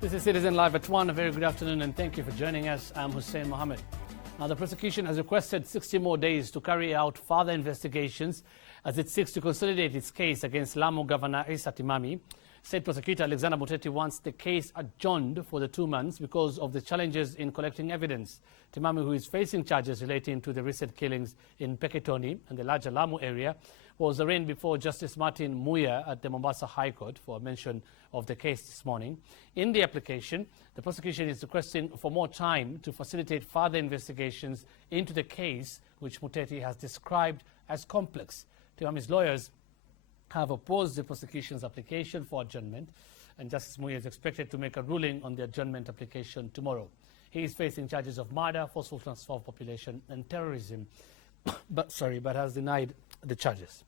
This is Citizen Live at 1. A very good afternoon and thank you for joining us. I'm Hussein Mohammed. Now, the prosecution has requested 60 more days to carry out further investigations as it seeks to consolidate its case against Lamu Governor Issa Timami. State Prosecutor Alexander Muteti wants the case adjourned for the 2 months because of the challenges in collecting evidence. Timami, who is facing charges relating to the recent killings in Peketoni and the larger Lamu area, was arraigned before Justice Martin Muya at the Mombasa High Court for a mention of the case this morning. In the application, the prosecution is requesting for more time to facilitate further investigations into the case, which Muteti has described as complex. Timami's lawyers have opposed the prosecution's application for adjournment, and Justice Muya is expected to make a ruling on the adjournment application tomorrow. He is facing charges of murder, forceful transfer of population and terrorism, but has denied the charges.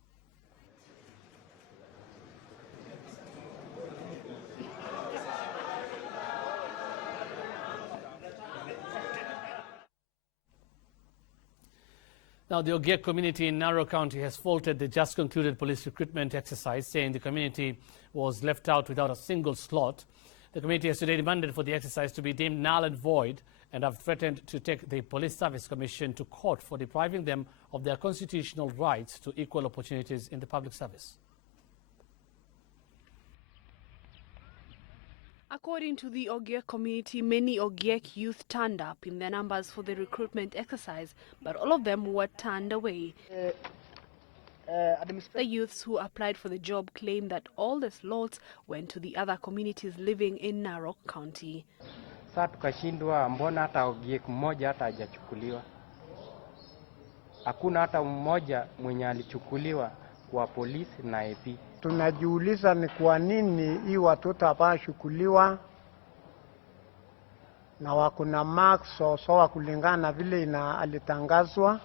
Now, the Ogiek community in Narok County has faulted the just concluded police recruitment exercise, saying the community was left out without a single slot. The community has today demanded for the exercise to be deemed null and void and have threatened to take the Police Service Commission to court for depriving them of their constitutional rights to equal opportunities in the public service. According to the Ogiek community, many Ogiek youth turned up in their numbers for the recruitment exercise, but all of them were turned away. The youths who applied for the job claim that all the slots went to the other communities living in Narok County. Sasa tukashindwa, mbona hata Ogiek mmoja hata hajachukuliwa? Hakuna hata mmoja mwenye alichukuliwa kwa polisi na AP. Tunajiuliza ni kwa nini hii watoto hawashukuliwa na wakuna marks sawa kulingana na vile alitangazwa.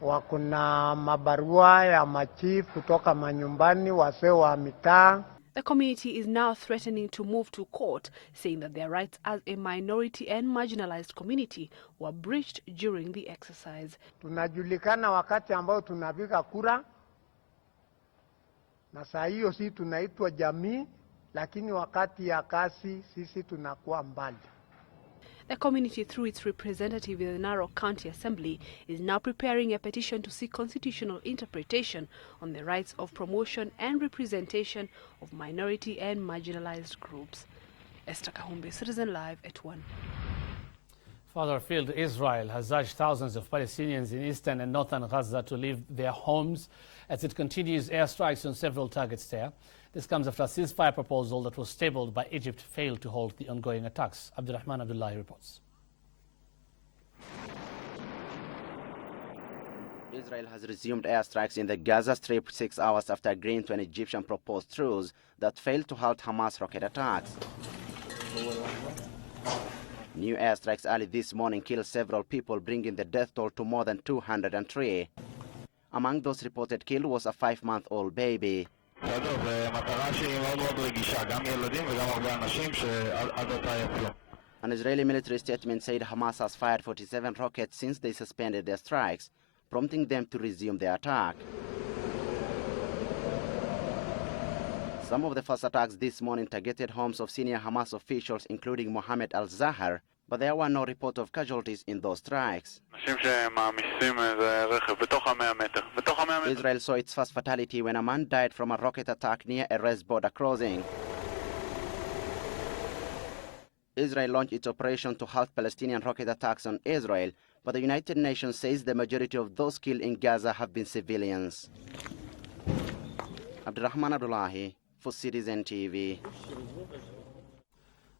Wakuna mabarua ya machief kutoka manyumbani, wazee wa mitaa. The community is now threatening to move to court, saying that their rights as a minority and marginalized community were breached during the exercise. Tunajulikana wakati ambao tunapiga kura, na saa hiyo sisi tunaitwa jamii, lakini wakati ya kazi sisi tunakuwa mbali. The community, through its representative in the Narok County Assembly, is now preparing a petition to seek constitutional interpretation on the rights of promotion and representation of minority and marginalized groups. Esther Kahumbe, Citizen Live at 1. Further afield, Israel has urged thousands of Palestinians in eastern and northern Gaza to leave their homes as it continues airstrikes on several targets there. This comes after a ceasefire proposal that was tabled by Egypt failed to halt the ongoing attacks. Abdurrahman Abdullahi reports. Israel has resumed airstrikes in the Gaza Strip 6 hours after agreeing to an Egyptian proposed truce that failed to halt Hamas rocket attacks. New airstrikes early this morning killed several people, bringing the death toll to more than 203. Among those reported killed was a 5-month-old baby. An Israeli military statement said Hamas has fired 47 rockets since they suspended their strikes, prompting them to resume their attack. Some of the first attacks this morning targeted homes of senior Hamas officials, including Mohammed al-Zahar, but there were no reports of casualties in those strikes. Israel saw its first fatality when a man died from a rocket attack near a Rez border crossing. Israel launched its operation to halt Palestinian rocket attacks on Israel, but the United Nations says the majority of those killed in Gaza have been civilians. Abdurrahman Abdullahi for Citizen TV.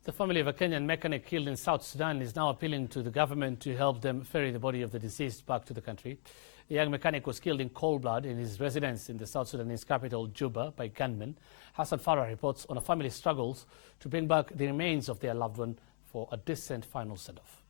The family of a Kenyan mechanic killed in South Sudan is now appealing to the government to help them ferry the body of the deceased back to the country. The young mechanic was killed in cold blood in his residence in the South Sudanese capital, Juba, by gunmen. Hassan Farah reports on a family's struggles to bring back the remains of their loved one for a decent final send-off.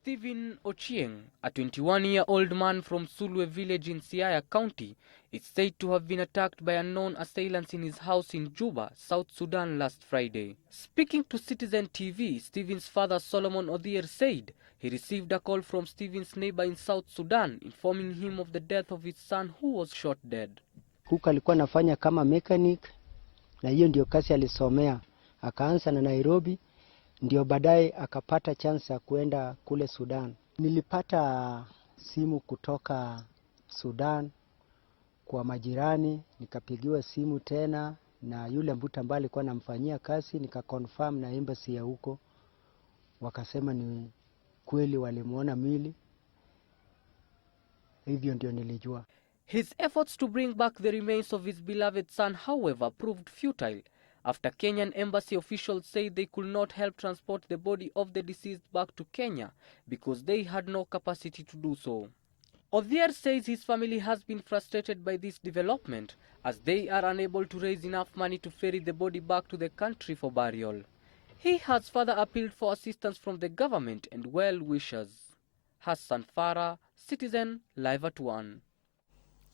Stephen Ochieng, a 21-year-old man from Sulwe village in Siaya County, is said to have been attacked by unknown assailants in his house in Juba, South Sudan last Friday. Speaking to Citizen TV, Stephen's father Solomon Odhier said he received a call from Stephen's neighbor in South Sudan informing him of the death of his son who was shot dead. Kuka alikuwa anafanya kama mechanic, na hiyo ndio kazi alisomea. Akaanza na Nairobi, ndio baadaye akapata chance ya kuenda kule Sudan. Nilipata simu kutoka Sudan kwa majirani, nikapigiwa simu tena na yule mtu ambaye alikuwa anamfanyia kazi, nikaconfirm na embassy ya huko. Wakasema ni kweli walimuona mili. Hivyo ndio nilijua. His efforts to bring back the remains of his beloved son, however, proved futile after Kenyan embassy officials said they could not help transport the body of the deceased back to Kenya because they had no capacity to do so. Odhier says his family has been frustrated by this development as they are unable to raise enough money to ferry the body back to the country for burial. He has further appealed for assistance from the government and well-wishers. Hassan Farah, Citizen, Live at 1.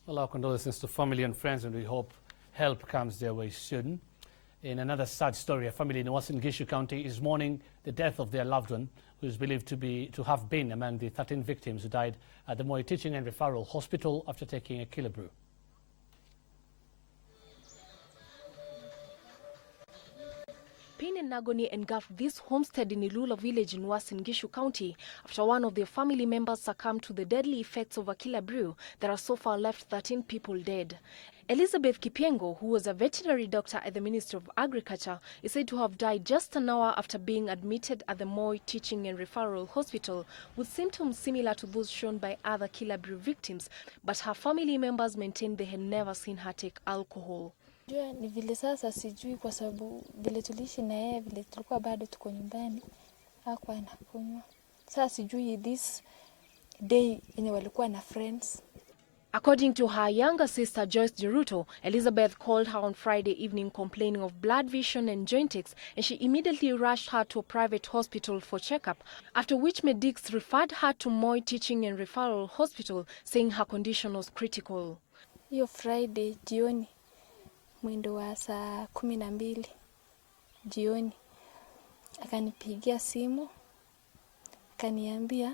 Well, our condolences to family and friends, and we hope help comes their way soon. In another sad story, a family in Uasin Gishu County is mourning the death of their loved one, who is believed to have been among the 13 victims who died at the Moi Teaching and Referral Hospital after taking a killer brew. Pain and agony engulfed this homestead in Ilula village in Uasin Gishu County after one of their family members succumbed to the deadly effects of a killer brew that has so far left 13 people dead. Elizabeth Kipiengo, who was a veterinary doctor at the Ministry of Agriculture, is said to have died just an hour after being admitted at the Moi Teaching and Referral Hospital with symptoms similar to those shown by other killer brew victims, but her family members maintained they had never seen her take alcohol. Ni vile sasa sijui kwa sababu vile tuliishi na yeye vile tulikuwa bado tuko nyumbani hakuwa anakunywa. Sasa sijui this day yenye walikuwa na friends. According to her younger sister Joyce Jeruto, Elizabeth called her on Friday evening complaining of blood vision and joint aches, and she immediately rushed her to a private hospital for checkup, after which medics referred her to Moi Teaching and Referral Hospital, saying her condition was critical. Hiyo Friday jioni mwendo wa saa 12 jioni akanipigia simu akaniambia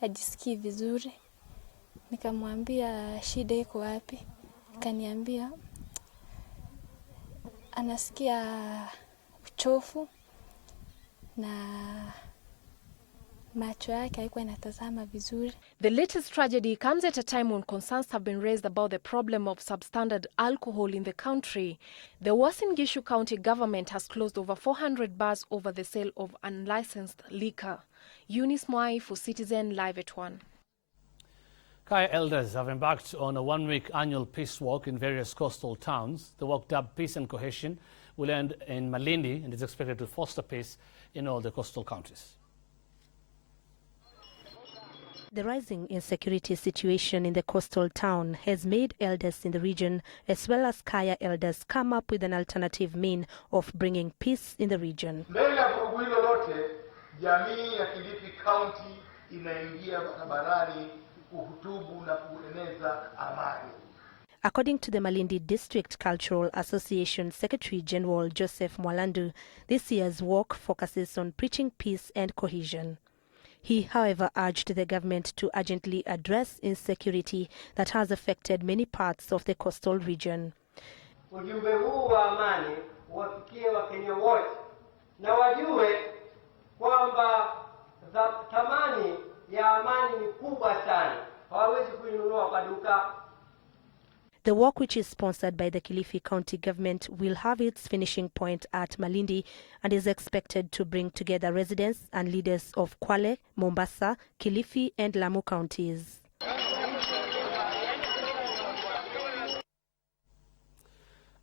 hajisikii vizuri. Nikamwambia shida iko wapi? Akaniambia anasikia uchovu na macho yake haikuwa inatazama vizuri. The latest tragedy comes at a time when concerns have been raised about the problem of substandard alcohol in the country. The Uasin Gishu County government has closed over 400 bars over the sale of unlicensed liquor. Eunice Mwai for Citizen, Live at 1. Kaya elders have embarked on a one-week annual peace walk in various coastal towns. The walk, dubbed Peace and Cohesion, will end in Malindi and is expected to foster peace in all the coastal counties. The rising insecurity situation in the coastal town has made elders in the region, as well as Kaya elders, come up with an alternative mean of bringing peace in the region. Mbele ya vurugu hilo lote, jamii ya Kilifi County inaingia barabarani kuhutubu na kueneza amani. According to the Malindi District Cultural Association Secretary General Joseph Mwalandu, this year's walk focuses on preaching peace and cohesion. He, however, urged the government to urgently address insecurity that has affected many parts of the coastal region. Ujumbe huu wa amani wafikie Wakenya wote na wajue kwamba thamani ya amani ni kubwa sana. Hawawezi kuinunua kwa duka. The walk, which is sponsored by the Kilifi County government, will have its finishing point at Malindi and is expected to bring together residents and leaders of Kwale, Mombasa, Kilifi and Lamu counties.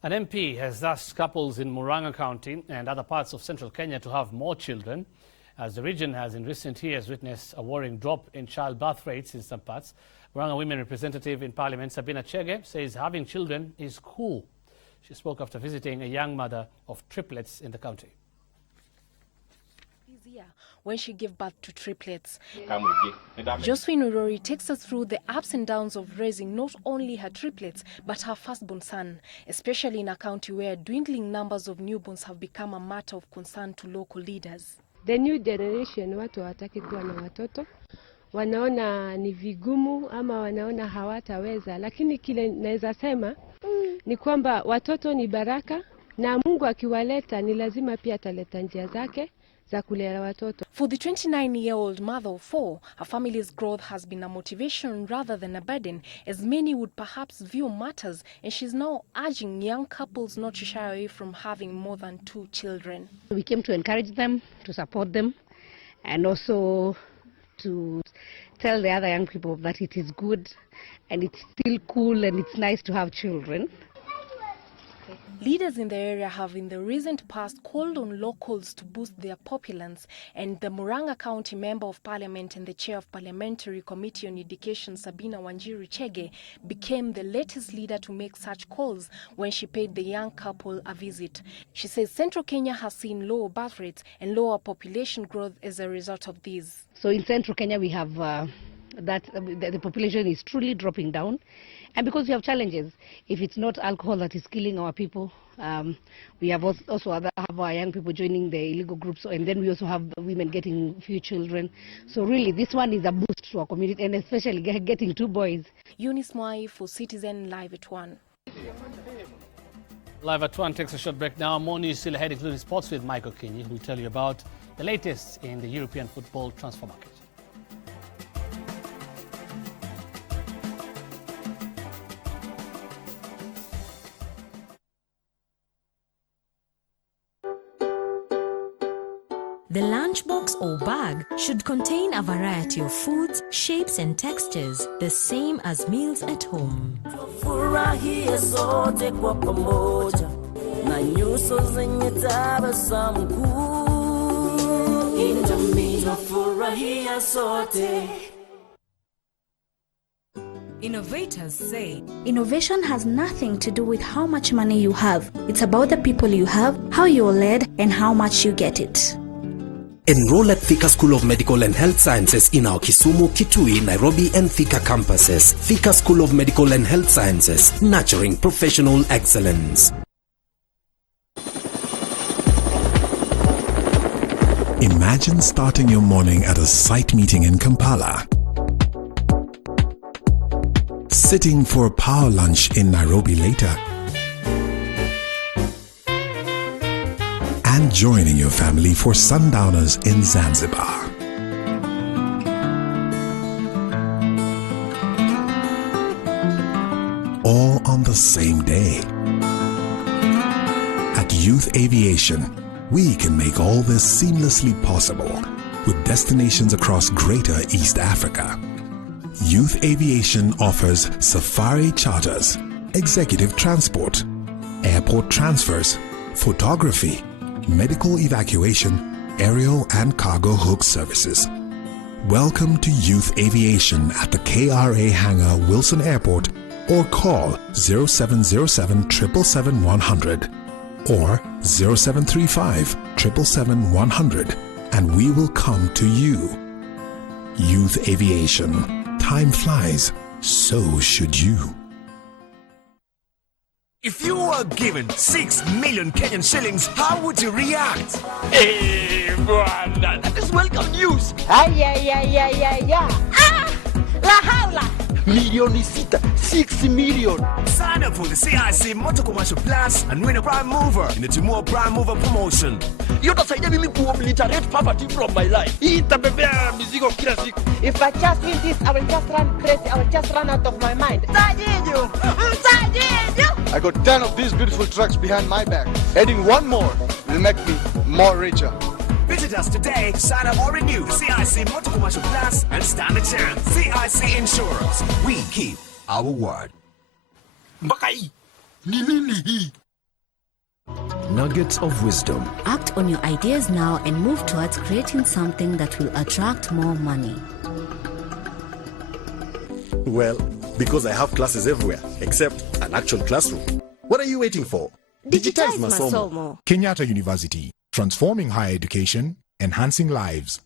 An MP has asked couples in Murang'a County and other parts of central Kenya to have more children, as the region has in recent years witnessed a worrying drop in childbirth rates in some parts. Murang'a Women Representative in Parliament Sabina Chege says having children is cool. She spoke after visiting a young mother of triplets in the county. Easier when she gave birth to triplets. Josephine Urori takes us through the ups and downs of raising not only her triplets but her firstborn son, especially in a county where dwindling numbers of newborns have become a matter of concern to local leaders. The new generation, watu hawataki kuwa na watoto. Wanaona ni vigumu ama wanaona hawataweza, lakini kile naweza sema ni kwamba watoto ni baraka na Mungu akiwaleta ni lazima pia ataleta njia zake za kulea watoto. For the 29-year-old mother of 4, her family's growth has been a motivation rather than a burden, as many would perhaps view matters, and she's now urging young couples not to shy away from having more than 2 children. We came to encourage them, to support them, and also to tell the other young people that it is good and it's still cool and it's nice to have children. Leaders in the area have in the recent past called on locals to boost their populace, and the Murang'a County Member of Parliament and the Chair of Parliamentary Committee on Education, Sabina Wanjiru Chege, became the latest leader to make such calls when she paid the young couple a visit. She says Central Kenya has seen lower birth rates and lower population growth as a result of these. So in Central Kenya we have the population is truly dropping down. And because we have challenges, if it's not alcohol that is killing our people, we have also have our young people joining the illegal groups, and then we also have women getting few children. So really, this one is a boost to our community, and especially getting 2 boys. Eunice Mwai for Citizen Live at 1. Live at 1 takes a short break now. More news still ahead, including sports with Michael Kenyan, who will tell you about the latest in the European football transfer market. The lunchbox or bag should contain a variety of foods, shapes and textures, the same as meals at home. Furahia sote kwa pamoja na nyuso zenye tabasamu kuu. In jamii furahia sote. Innovators say innovation has nothing to do with how much money you have. It's about the people you have, how you're led, and how much you get it. Enroll at Thika School of Medical and Health Sciences in our Kisumu, Kitui, Nairobi and Thika campuses. Thika School of Medical and Health Sciences, nurturing professional excellence. Imagine starting your morning at a site meeting in Kampala, sitting for a power lunch in Nairobi later, and joining your family for sundowners in Zanzibar. All on the same day. At Youth Aviation, we can make all this seamlessly possible with destinations across Greater East Africa. Youth Aviation offers safari charters, executive transport, airport transfers, photography, medical evacuation, aerial and cargo hook services. Welcome to Youth Aviation at the KRA Hangar, Wilson Airport, or call 0707 777 100 or 0735 777 100 and we will come to you. Youth Aviation. Time flies, so should you. If you were given 6 million Kenyan shillings, how would you react? Hey, brother, that is welcome news. La hawla. Milioni sita, 6 million. Sign up for the CIC Motor Commercial Plus and win a prime mover in the Timor Prime Mover promotion. Yotasaidia mimi kuobliterate poverty from my life. Itabebea mizigo kila siku. If I just win this, I will just run crazy. I will just run out of my mind. I got 10 of these beautiful trucks behind my back. Adding one more will make me more richer. Visit us today, sign up or renew the CIC Motor Commercial Plus and stand a chance. CIC Insurance. We keep our word. Nuggets of wisdom. Act on your ideas now and move towards creating something that will attract more money. Well, because I have classes everywhere except an actual classroom. What are you waiting for? Digitize Masomo. Kenyatta University, transforming higher education, enhancing lives.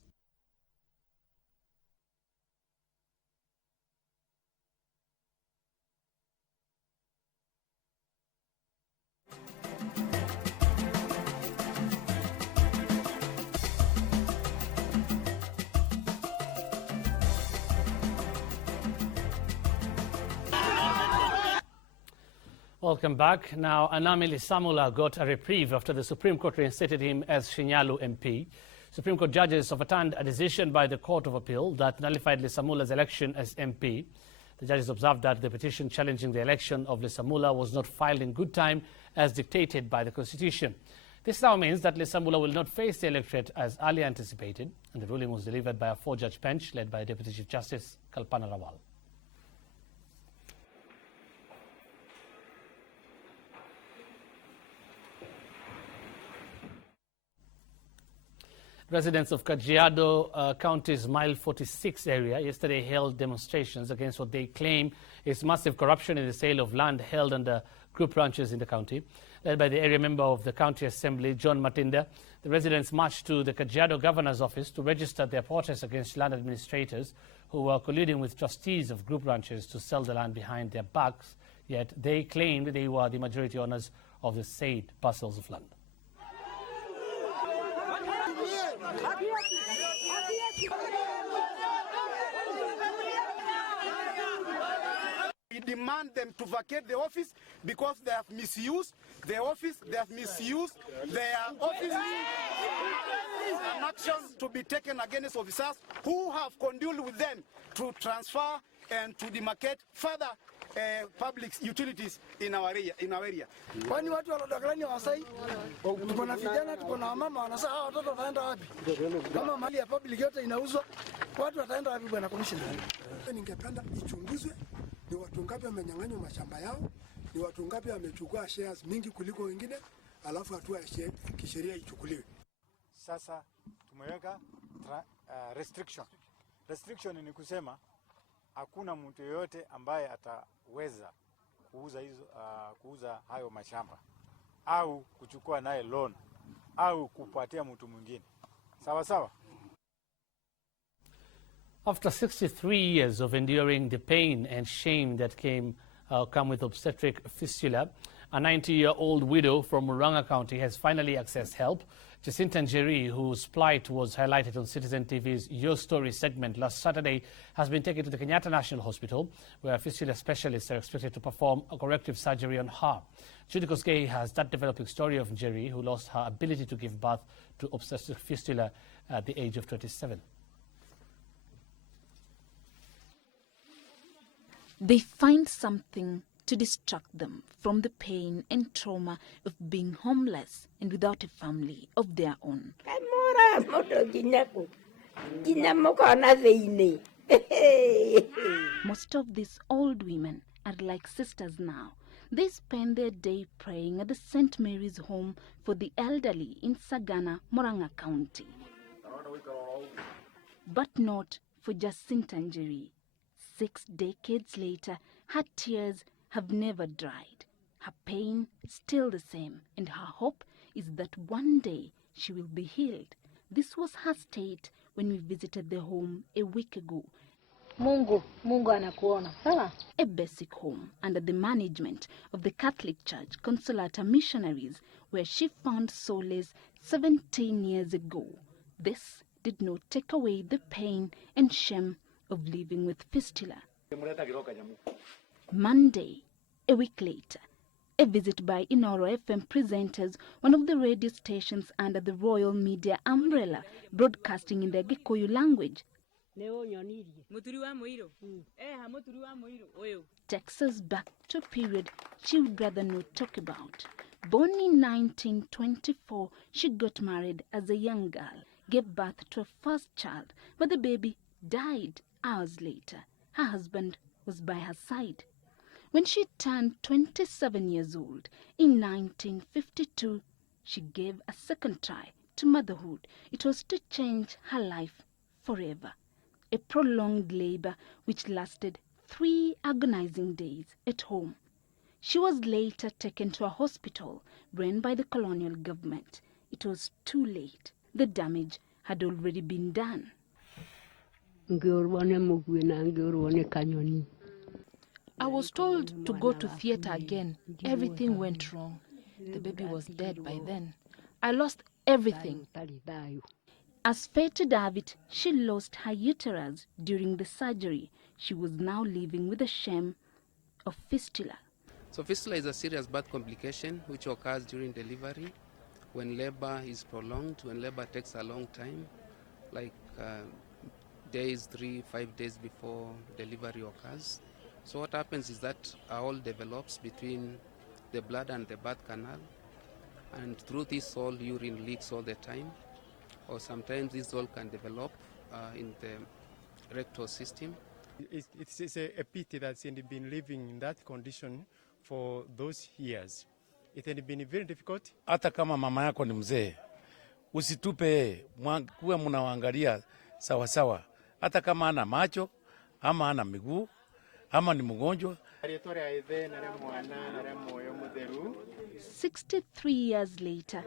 Welcome back. Now, Anomalisa got a reprieve after the Supreme Court reinstated him as Shinyalu MP. Supreme Court judges overturned a decision by the Court of Appeal that nullified Lisamula's election as MP. The judges observed that the petition challenging the election of Lisamula was not filed in good time as dictated by the Constitution. This now means that Lisamula will not face the electorate as earlier anticipated, and the ruling was delivered by a 4-judge bench led by Deputy Chief Justice Kalpana Rawal. Residents of Kajiado County's Mile 46 area yesterday held demonstrations against what they claim is massive corruption in the sale of land held under group ranches in the county. Led by the area member of the County Assembly, John Matinda, the residents marched to the Kajiado Governor's office to register their protest against land administrators who were colluding with trustees of group ranches to sell the land behind their backs, yet they claimed they were the majority owners of the said parcels of land. We demand them to vacate the office because they have misused the office, they have misused their office. An action to be taken against officers who have condoled with them to transfer and to demarcate further public utilities in our area. Kwani watu wanadanganya Wasai, tuko na vijana, tuko na mama, wanasema hawa watoto wataenda wapi? Kama mali ya public yote inauzwa, watu wataenda wapi bwana commissioner? Ningependa ichunguzwe ni watu ngapi wamenyang'anywa mashamba yao, ni watu ngapi wamechukua shares mingi kuliko wengine, alafu hatua ya kisheria ichukuliwe. Sasa tumeweka restriction. Restriction ni kusema hakuna mtu yoyote ambaye ataweza kuuza hayo mashamba au kuchukua naye loan au kupatia mtu mwingine. Sawa sawa. After 63 years of enduring the pain and shame that come with obstetric fistula, a 90-year-old widow from Murang'a County has finally accessed help. Jacinta Njeri, whose plight was highlighted on Citizen TV's Your Story segment last Saturday, has been taken to the Kenyatta National Hospital, where fistula specialists are expected to perform a corrective surgery on her. Judy Kosgei has that developing story of Njeri, who lost her ability to give birth to obstetric fistula at the age of 27. They find something to distract them from the pain and trauma of being homeless and without a family of their own. Most of these old women are like sisters now. They spend their day praying at the St. Mary's Home for the Elderly in Sagana, Murang'a County. But not for Jacinta Njeri. 6 decades later, her tears have never dried. Her pain still the same, and her hope is that one day she will be healed. This was her state when we visited the home a week ago. Mungu anakuona. Sawa? A basic home under the management of the Catholic Church Consolata Missionaries, where she found solace 17 years ago. This did not take away the pain and shame of living with fistula. Monday, a week later, a visit by Inoro FM presenters, one of the radio stations under the Royal Media umbrella, broadcasting in the Gikuyu language, takes us back to a period she would rather not talk about. Born in 1924, she got married as a young girl, gave birth to a first child, but the baby died hours later. Her husband was by her side. When she turned 27 years old, in 1952, she gave a second try to motherhood. It was to change her life forever. A prolonged labor which lasted 3 agonizing days at home. She was later taken to a hospital run by the colonial government. It was too late. The damage had already been done. I was told to go to theater again. Everything went wrong. The baby was dead by then. I lost everything. As fate to have it, she lost her uterus during the surgery. She was now living with the shame of fistula. So fistula is a serious birth complication which occurs during delivery when labor is prolonged, when labor takes a long time, like days, 3-5 days before delivery occurs. So what happens is that a hole develops between the blood and the birth canal, and through this hole urine leaks all the time, or sometimes this hole can develop in the rectal system. It's a pity that's been living in that condition for those years. It had been very difficult. Hata kama mama yako ni mzee, usitupe, kuwe mnaangalia sawa sawa. Hata kama ana macho, ama ana miguu, ama ni mgonjwa. 63 years later,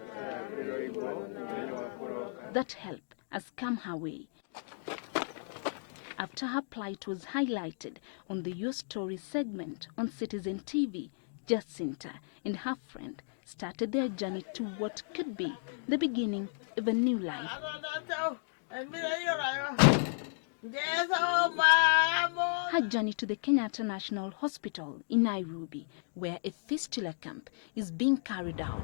that help has come her way. After her plight was highlighted on the Your Story segment on Citizen TV, Jacinta and her friend started their journey to what could be the beginning of a new life. Her journey to the Kenyatta National Hospital in Nairobi, where a fistula camp is being carried out.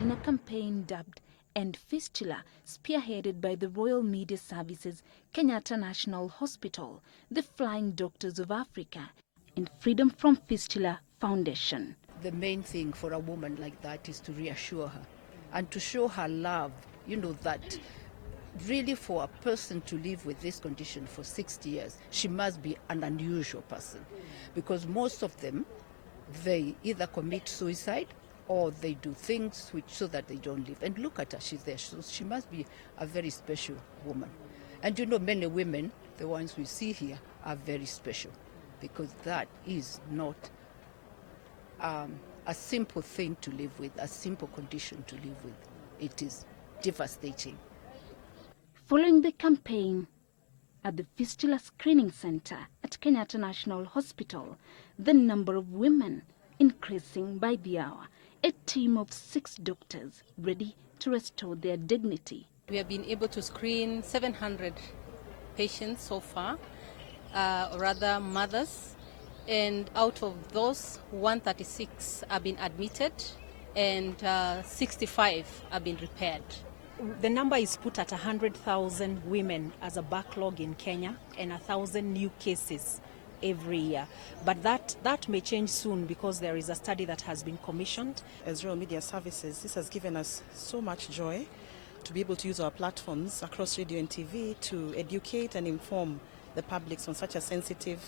In a campaign dubbed End Fistula, spearheaded by the Royal Media Services, Kenyatta National Hospital, the Flying Doctors of Africa, and Freedom from Fistula Foundation. The main thing for a woman like that is to reassure her and to show her love, that really for a person to live with this condition for 60 years, she must be an unusual person, because most of them, they either commit suicide or they do things so that they don't live. And look at her, she's there. So she must be a very special woman. And many women, the ones we see here, are very special, because that is not a simple thing to live with, a simple condition to live with. It is devastating. Following the campaign at the Fistula Screening Center at Kenyatta National Hospital, the number of women increasing by the hour. A team of 6 doctors ready to restore their dignity. We have been able to screen 700 patients so far, rather mothers, and out of those, 136 have been admitted and 65 have been repaired. The number is put at 100,000 women as a backlog in Kenya and 1,000 new cases every year. But that may change soon, because there is a study that has been commissioned. As Royal Media Services, this has given us so much joy to be able to use our platforms across radio and TV to educate and inform the public on such a sensitive,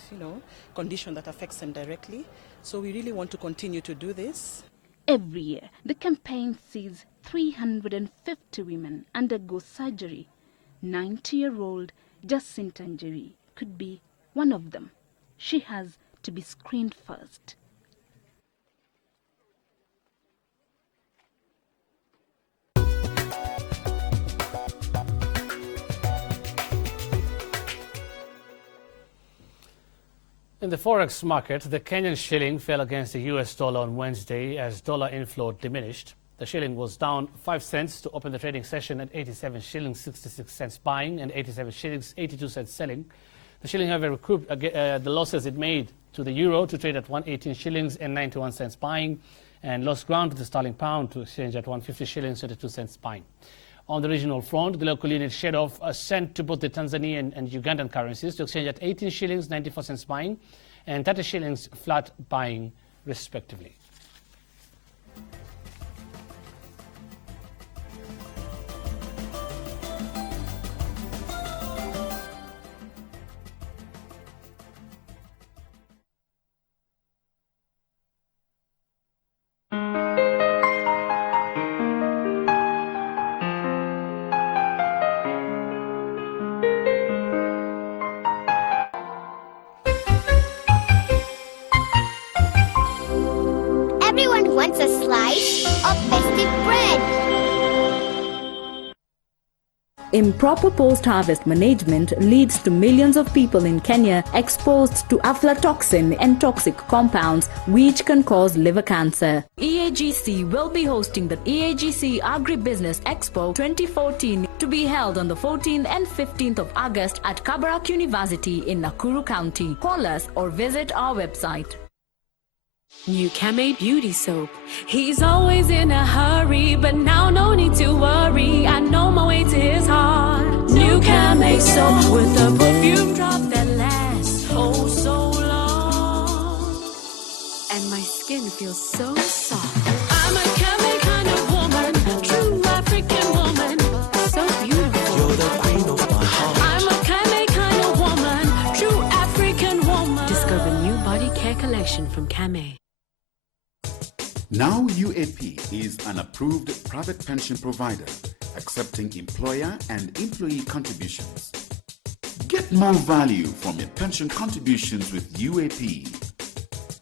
condition that affects them directly. So we really want to continue to do this. Every year, the campaign sees 350 women undergo surgery. 90-year-old Jacinta Njeri could be one of them. She has to be screened first. In the forex market, the Kenyan shilling fell against the US dollar on Wednesday as dollar inflow diminished. The shilling was down 5 cents to open the trading session at 87 shillings 66 cents buying and 87 shillings 82 cents selling. The shilling, however, recouped the losses it made to the euro to trade at 118 shillings and 91 cents buying, and lost ground to the sterling pound to exchange at 150 shillings 32 cents buying. On the regional front, the local unit shed off a cent to both the Tanzanian and Ugandan currencies to exchange at 18 shillings 94 cents buying and 30 shillings flat buying, respectively. Everyone wants a slice of festive bread. Improper post-harvest management leads to millions of people in Kenya exposed to aflatoxin and toxic compounds which can cause liver cancer. EAGC will be hosting the EAGC Agribusiness Expo 2014 to be held on the 14th and 15th of August at Kabarak University in Nakuru County. Call us or visit our website. New Camay Beauty Soap. He's always in a hurry, but now no need to worry. I know my way to his heart. New Camay Soap with a perfume drop that lasts oh so long. And my skin feels so soft. I'm a Camay kind of woman, true African woman, so beautiful. You're the queen of my heart. I'm a Camay kind of woman, true African woman. Discover new body care collection from Camay. Now UAP is an approved private pension provider, accepting employer and employee contributions. Get more value from your pension contributions with UAP.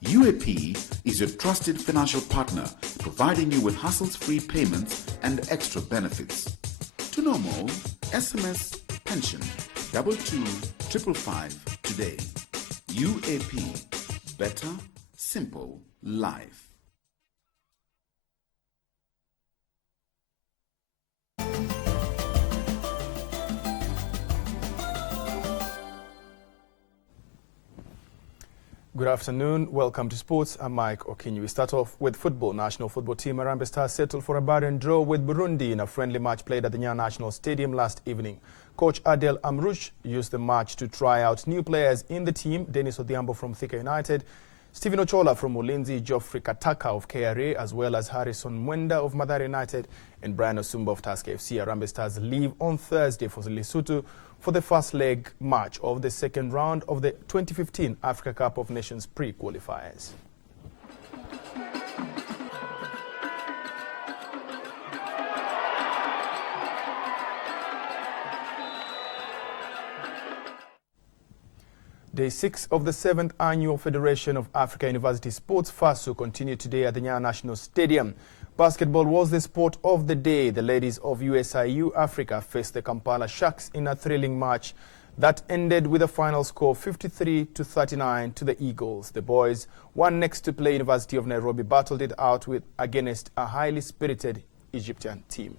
UAP is your trusted financial partner, providing you with hassles-free payments and extra benefits. To know more, SMS pension 22555 today. UAP, better, simple life. Good afternoon. Welcome to Sports. I'm Mike Okinyi. We start off with football. National football team Harambee Stars settled for a barren draw with Burundi in a friendly match played at the Nyayo National Stadium last evening. Coach Adel Amrouche used the match to try out new players in the team. Dennis Odhiambo from Thika United, Stephen Ochola from Ulinzi, Geoffrey Kataka of KRA, as well as Harrison Mwenda of Mathare United and Brian Osumba of Tusker FC. Harambee Stars leave on Thursday for Lesotho for the first leg match of the second round of the 2015 Africa Cup of Nations pre-qualifiers. Day 6 of the 7th Annual Federation of Africa University Sports FASU continued today at the Nyayo National Stadium. Basketball was the sport of the day. The ladies of USIU Africa faced the Kampala Sharks in a thrilling match that ended with a final score 53-39 to the Eagles. The boys, one next to play University of Nairobi, battled it out against a highly spirited Egyptian team.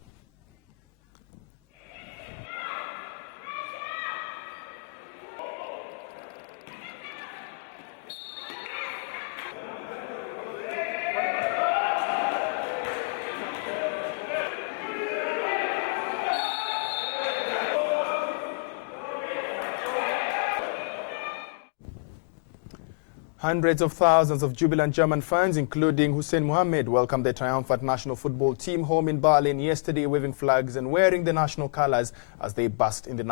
Hundreds of thousands of jubilant German fans, including Hussein Mohammed, welcomed the triumphant national football team home in Berlin yesterday, waving flags and wearing the national colors as they basked in the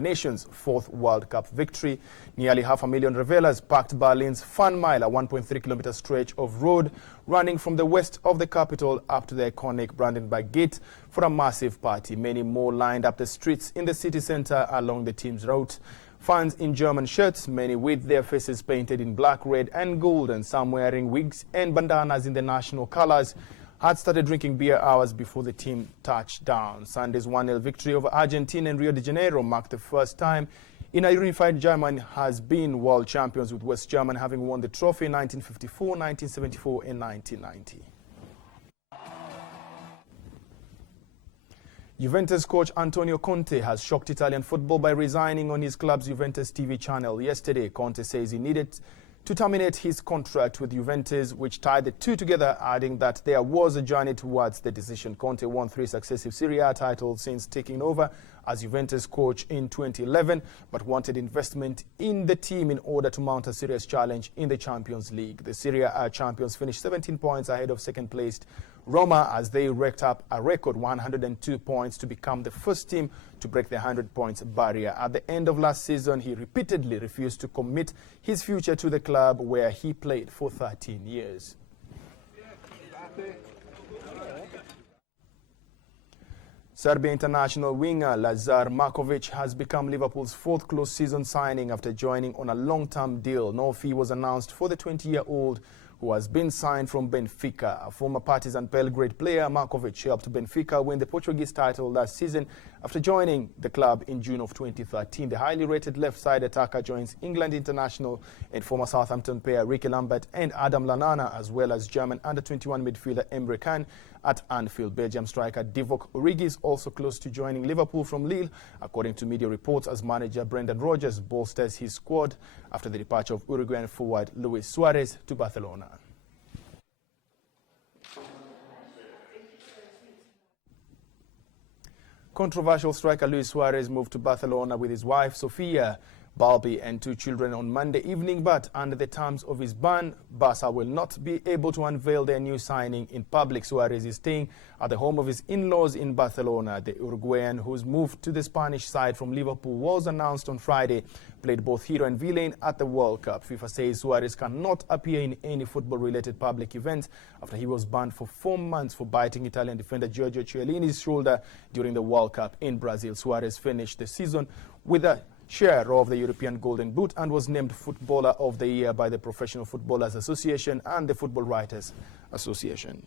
nation's fourth World Cup victory. Nearly 500,000 revelers packed Berlin's Fan Mile, a 1.3-kilometer stretch of road running from the west of the capital up to the iconic Brandenburg Gate for a massive party. Many more lined up the streets in the city center along the team's route. Fans in German shirts, many with their faces painted in black, red and gold, and some wearing wigs and bandanas in the national colors, had started drinking beer hours before the team touched down. Sunday's 1-0 victory over Argentina in Rio de Janeiro marked the first time in a unified Germany has been world champions, with West Germany having won the trophy in 1954, 1974 and 1990. Juventus coach Antonio Conte has shocked Italian football by resigning on his club's Juventus TV channel yesterday. Conte says he needed to terminate his contract with Juventus, which tied the two together, adding that there was a journey towards the decision. Conte won 3 successive Serie A titles since taking over as Juventus coach in 2011, but wanted investment in the team in order to mount a serious challenge in the Champions League. The Serie A champions finished 17 points ahead of second-placed Roma as they racked up a record 102 points to become the first team to break the 100 points barrier. At the end of last season, he repeatedly refused to commit his future to the club where he played for 13 years. Serbia international winger Lazar Markovic has become Liverpool's 4th close season signing after joining on a long-term deal. No fee was announced for the 20-year-old who has been signed from Benfica. A former Partizan Belgrade player, Markovic helped Benfica win the Portuguese title last season after joining the club in June of 2013. The highly rated left-side attacker joins England international and former Southampton pair Ricky Lambert and Adam Lallana, as well as German under-21 midfielder Emre Can, at Anfield. Belgium striker Divock Origi is also close to joining Liverpool from Lille, according to media reports, as manager Brendan Rodgers bolsters his squad after the departure of Uruguayan forward Luis Suarez to Barcelona. Controversial striker Luis Suarez moved to Barcelona with his wife Sofia Balbi and 2 children on Monday evening, but under the terms of his ban, Barca will not be able to unveil their new signing in public. Suarez is staying at the home of his in-laws in Barcelona. The Uruguayan, whose move to the Spanish side from Liverpool was announced on Friday, played both hero and villain at the World Cup. FIFA says Suarez cannot appear in any football-related public events after he was banned for 4 months for biting Italian defender Giorgio Chiellini's shoulder during the World Cup in Brazil. Suarez finished the season with a share of the European Golden Boot and was named Footballer of the Year by the Professional Footballers Association and the Football Writers Association.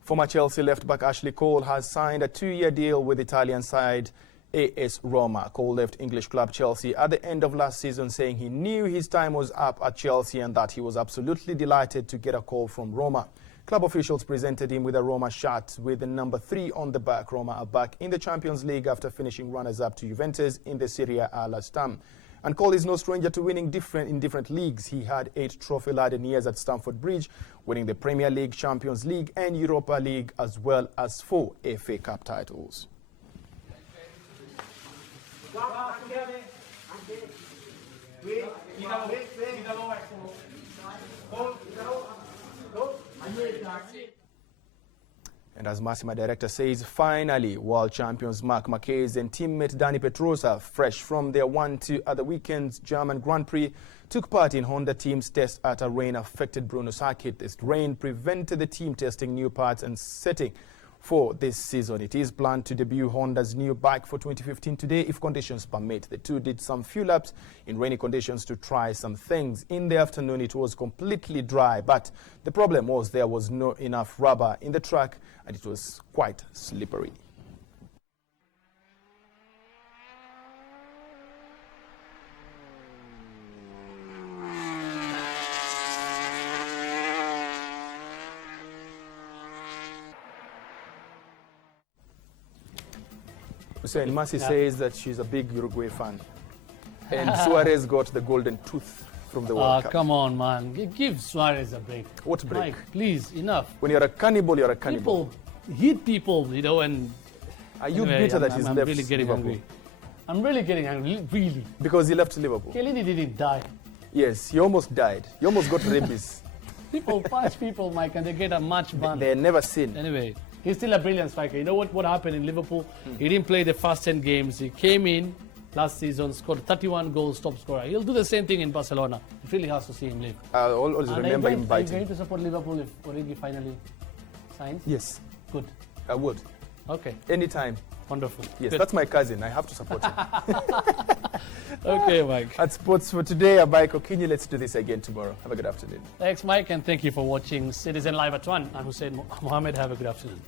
Former Chelsea left-back Ashley Cole has signed a 2-year deal with Italian side AS Roma. Cole left English club Chelsea at the end of last season, saying he knew his time was up at Chelsea and that he was absolutely delighted to get a call from Roma. Club officials presented him with a Roma shirt with the number 3 on the back. Roma are back in the Champions League after finishing runners-up to Juventus in the Serie A last term. And Cole is no stranger to winning in different leagues. He had 8 trophy-laden years at Stamford Bridge, winning the Premier League, Champions League and Europa League, as well as 4 FA Cup titles. And as Massima director says, finally, world champions Marc Marquez and teammate Dani Pedrosa, fresh from their 1-2 at the weekend's German Grand Prix, took part in Honda team's test at a rain-affected Brno circuit. This rain prevented the team testing new parts and setting for this season. It is planned to debut Honda's new bike for 2015 today if conditions permit. The two did some few laps in rainy conditions to try some things. In the afternoon it was completely dry, but the problem was there was not enough rubber in the track and it was quite slippery. Hussein, Mercy says that she's a big Uruguay fan. And Suarez got the golden tooth from the World Cup. Come on, man. Give Suarez a break. What break? Mike, please, enough. When you're a cannibal, you're a cannibal. People hit people, you know, and... Are you bitter that he's left really getting Liverpool? angry. I'm really getting angry, really. Because he left Liverpool? Chiellini didn't die. Yes, he almost died. He almost got rabies. People punch people, Mike, and they get a match ban. They're never seen. Anyway, he's still a brilliant striker. You know what happened in Liverpool? He didn't play the first 10 games. He came in last season, scored 31 goals, top scorer. He'll do the same thing in Barcelona. It really has to see him live. I'll always remember him biting. Are you going to support Liverpool if Origi finally signs? Yes. Good. I would. Okay. Anytime. Wonderful. Yes, Good. That's my cousin. I have to support him. Okay, Mike. That's sports for today. I'm Mike Okinyi. Let's do this again tomorrow. Have a good afternoon. Thanks, Mike, and thank you for watching Citizen Live at 1. I'm Hussein Mohammed. Have a good afternoon.